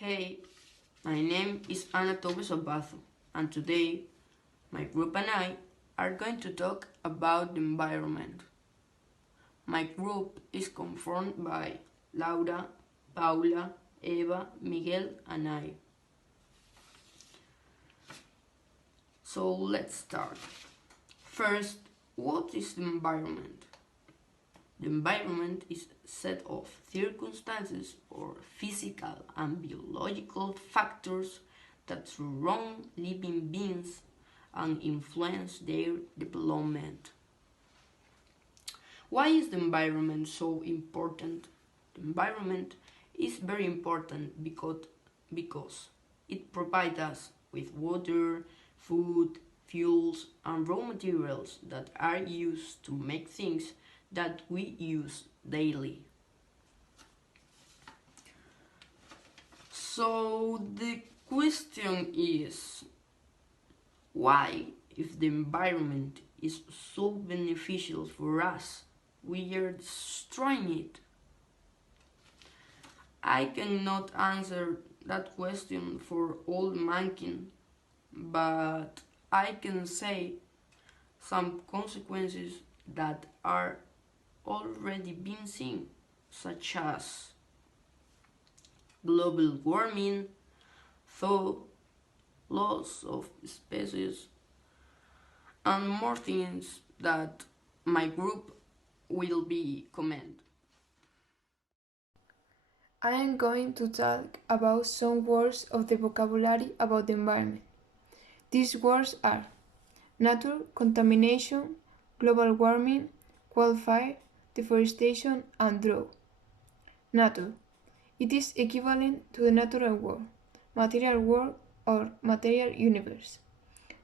Hey, my name is Ana Torres Obazo, and today my group and I are going to talk about the environment. My group is formed by Laura, Paula, Eva, Miguel, and I. So let's start. First, what is the environment? The environment is a set of circumstances or physical and biological factors that surround living beings and influence their development. Why is the environment so important? The environment is very important because it provides us with water, food, fuels, and raw materials that are used to make things that we use daily. So the question is, why, if the environment is so beneficial for us, we are destroying it? I cannot answer that question for all mankind, but I can say some consequences that are already been seen, such as global warming, thaw, loss of species, and more things that my group will be comment. I am going to talk about some words of the vocabulary about the environment. These words are nature, contamination, global warming, wildfire, deforestation, and drought. Nature. It is equivalent to the natural world, material world, or material universe.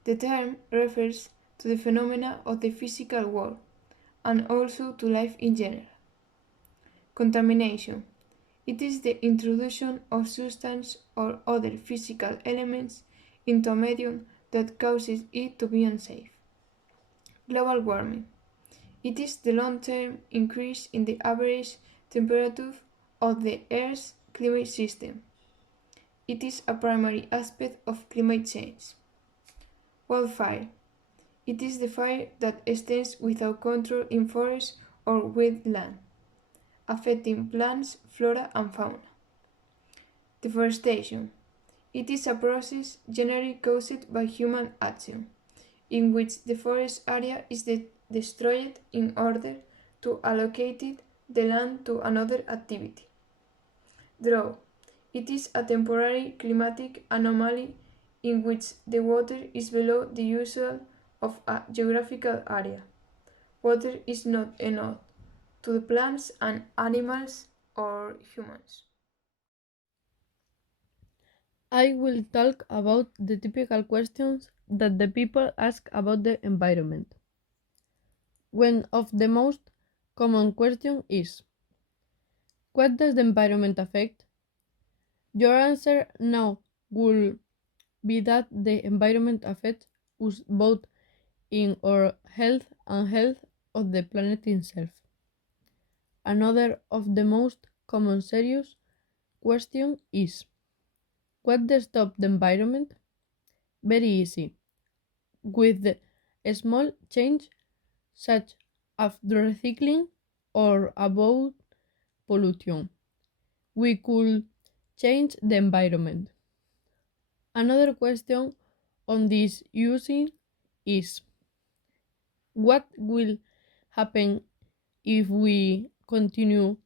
The term refers to the phenomena of the physical world and also to life in general. Contamination. It is the introduction of substance or other physical elements into a medium that causes it to be unsafe. Global warming. It is the long-term increase in the average temperature of the Earth's climate system. It is a primary aspect of climate change. Wildfire. It is the fire that extends without control in forests or wetlands, affecting plants, flora, and fauna. Deforestation. It is a process generally caused by human action, in which the forest area is destroyed in order to allocate the land to another activity. Drought. It is a temporary climatic anomaly in which the water is below the usual of a geographical area. Water is not enough to the plants and animals or humans. I will talk about the typical questions that the people ask about the environment. One of the most common questions is, what does the environment affect? Your answer now will be that the environment affects us both in our health and health of the planet itself. Another of the most common serious question is, what does stop the environment? Very easy. With a small change such as recycling or about pollution, we could change the environment. Another question on this using is, what will happen if we continue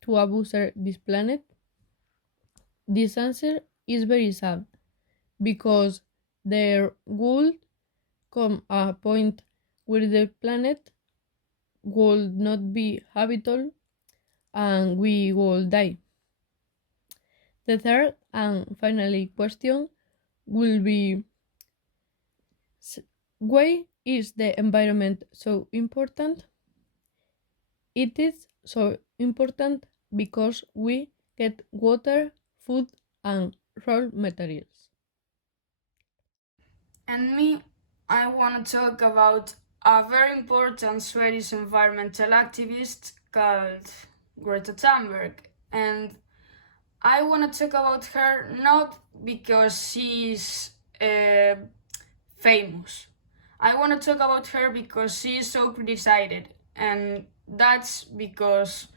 to abuse this planet? This answer is very sad because there would come a point where the planet would not be habitable and we will die. The third and finally question will be, why is the environment so important? It is so important because we get water, food, and raw materials. And me, I want to talk about a very important Swedish environmental activist called Greta Thunberg. And I want to talk about her not because she's famous. I want to talk about her because she is so criticized, and that's because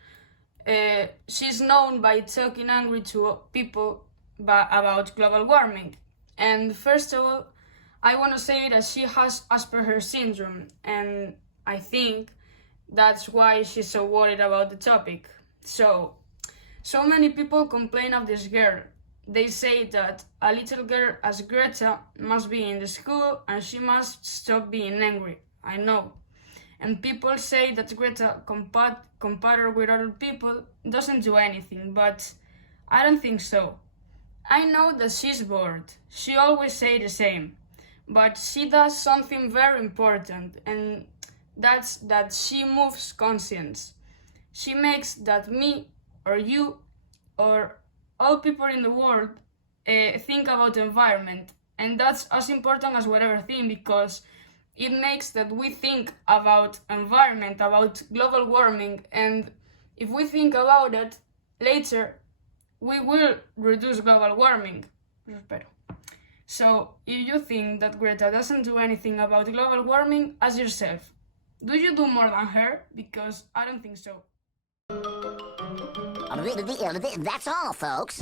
she's known by talking angry to people about global warming. And first of all, I want to say that she has Asperger's syndrome, and I think that's why she's so worried about the topic. So many people complain of this girl. They say that a little girl as Greta must be in the school and she must stop being angry. I know. And people say that Greta, compared with other people, doesn't do anything, but I don't think so. I know that she's bored. She always say the same. But she does something very important, and that's that she moves conscience. She makes that me or you or all people in the world think about the environment, and that's as important as whatever thing, because it makes that we think about environment, about global warming, and if we think about it later, we will reduce global warming. So if you think that Greta doesn't do anything about global warming, ask yourself, do you do more than her? Because I don't think so. That's all, folks.